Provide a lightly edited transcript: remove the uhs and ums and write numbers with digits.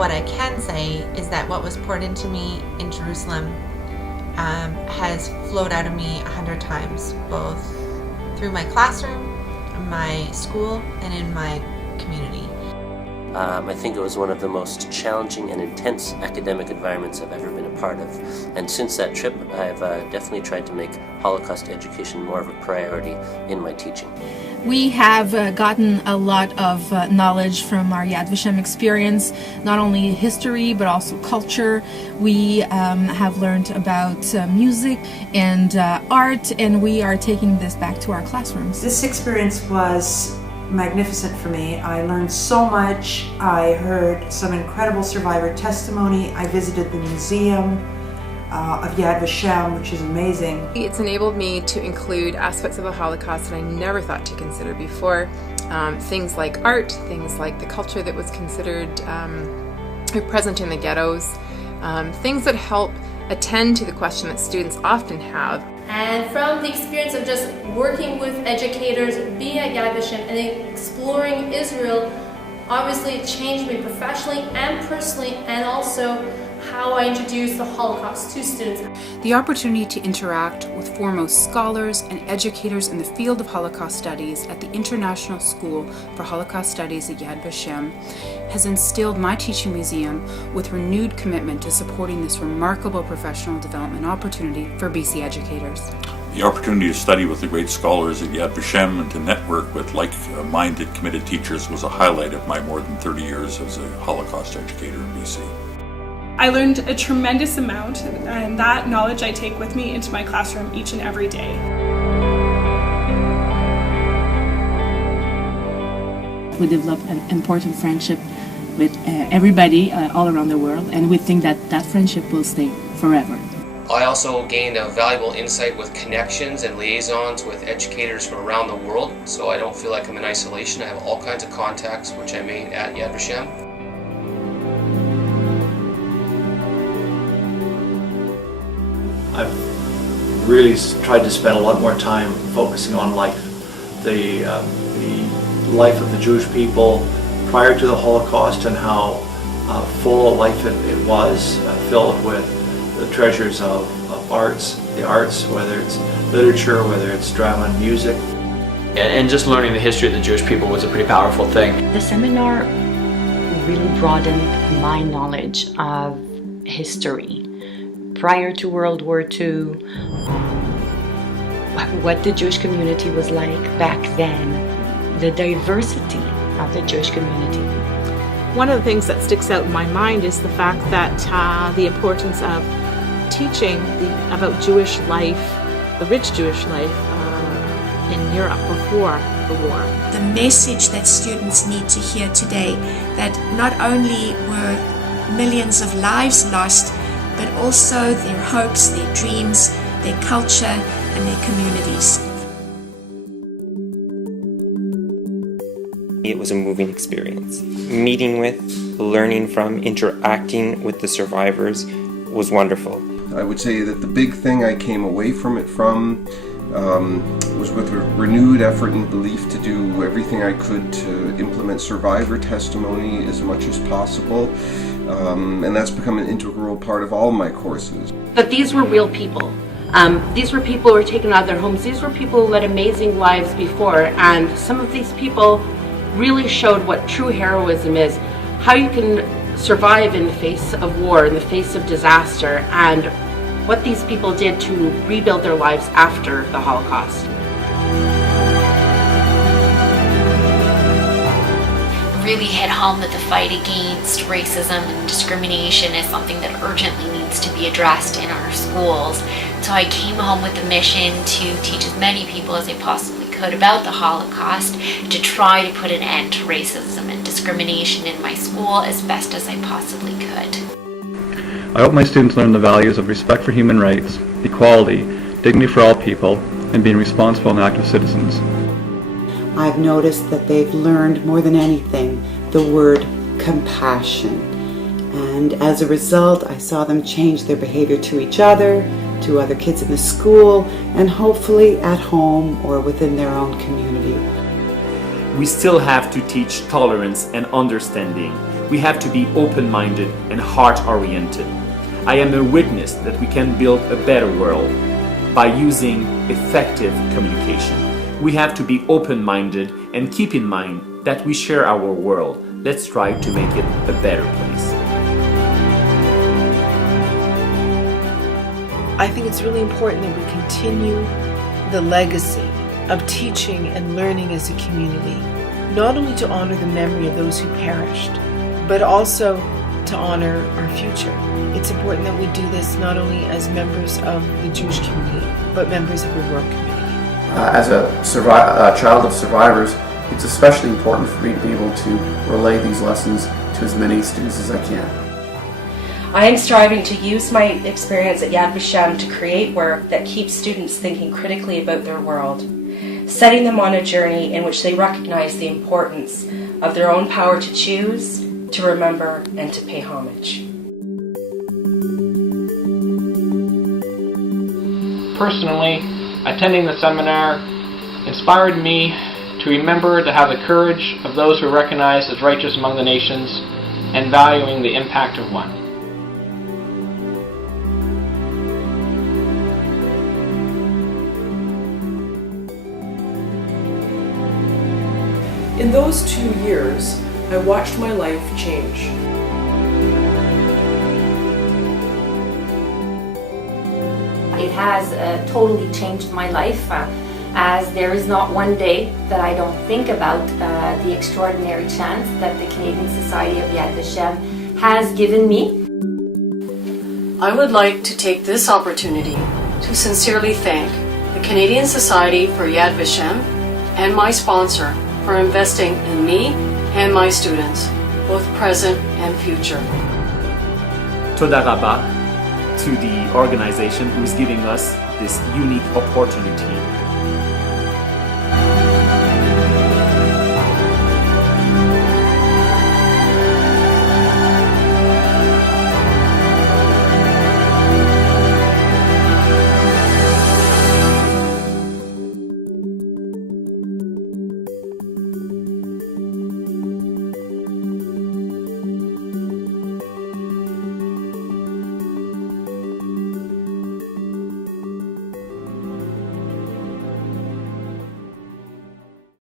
what I can say is that what was poured into me in Jerusalem has flowed out of me 100 times, both through my classroom, my school, and in my community. I think it was one of the most challenging and intense academic environments I've ever been a part of. And since that trip, I've definitely tried to make Holocaust education more of a priority in my teaching. We have gotten a lot of knowledge from our Yad Vashem experience, not only history but also culture. We have learned about music and art, and we are taking this back to our classrooms. This experience was magnificent for me. I learned so much. I heard some incredible survivor testimony. I visited the museum of Yad Vashem, which is amazing. It's enabled me to include aspects of the Holocaust that I never thought to consider before. Things like art, things like the culture that was considered present in the ghettos, things that help attend to the question that students often have. And from the experience of just working with educators, being at Yad Vashem, and exploring Israel, obviously it changed me professionally and personally, and also how I introduce the Holocaust to students. The opportunity to interact with foremost scholars and educators in the field of Holocaust studies at the International School for Holocaust Studies at Yad Vashem has instilled my teaching museum with renewed commitment to supporting this remarkable professional development opportunity for BC educators. The opportunity to study with the great scholars at Yad Vashem and to network with like-minded committed teachers was a highlight of my more than 30 years as a Holocaust educator in BC. I learned a tremendous amount, and that knowledge I take with me into my classroom each and every day. We developed an important friendship with everybody all around the world, and we think that that friendship will stay forever. I also gained a valuable insight with connections and liaisons with educators from around the world, so I don't feel like I'm in isolation. I have all kinds of contacts which I made at Yad Vashem. I've really tried to spend a lot more time focusing on life, the life of the Jewish people prior to the Holocaust, and how full a life it was, filled with the treasures of arts, the arts, whether it's literature, whether it's drama and music. And just learning the history of the Jewish people was a pretty powerful thing. The seminar really broadened my knowledge of history. Prior to World War II, what the Jewish community was like back then, the diversity of the Jewish community. One of the things that sticks out in my mind is the fact that the importance of teaching about Jewish life, the rich Jewish life in Europe before the war. The message that students need to hear today, that not only were millions of lives lost, but also their hopes, their dreams, their culture, and their communities. It was a moving experience. Meeting with, learning from, interacting with the survivors was wonderful. I would say that the big thing I came away from it was with a renewed effort and belief to do everything I could to implement survivor testimony as much as possible. And that's become an integral part of all my courses. But these were real people. These were people who were taken out of their homes. These were people who led amazing lives before, and some of these people really showed what true heroism is, how you can survive in the face of war, in the face of disaster, and what these people did to rebuild their lives after the Holocaust. Really hit home that the fight against racism and discrimination is something that urgently needs to be addressed in our schools. So I came home with the mission to teach as many people as I possibly could about the Holocaust, to try to put an end to racism and discrimination in my school as best as I possibly could. I hope my students learn the values of respect for human rights, equality, dignity for all people, and being responsible and active citizens. I've noticed that they've learned more than anything the word compassion. And as a result, I saw them change their behavior to each other, to other kids in the school, and hopefully at home or within their own community. We still have to teach tolerance and understanding we have to be open-minded and heart-oriented. I am a witness that we can build a better world by using effective communication. We have to be open-minded and keep in mind that we share our world. Let's try to make it a better place. I think it's really important that we continue the legacy of teaching and learning as a community, not only to honor the memory of those who perished, but also to honor our future. It's important that we do this not only as members of the Jewish community, but members of the world community. As a child of survivors, it's especially important for me to be able to relay these lessons to as many students as I can. I am striving to use my experience at Yad Vashem to create work that keeps students thinking critically about their world, setting them on a journey in which they recognize the importance of their own power to choose, to remember, and to pay homage. Personally, attending the seminar inspired me to remember to have the courage of those who are recognized as righteous among the nations and valuing the impact of one. In those 2 years, I watched my life change. It has totally changed my life, as there is not one day that I don't think about the extraordinary chance that the Canadian Society of Yad Vashem has given me. I would like to take this opportunity to sincerely thank the Canadian Society for Yad Vashem and my sponsor for investing in me and my students, both present and future. Toda Rabba to the organization who is giving us this unique opportunity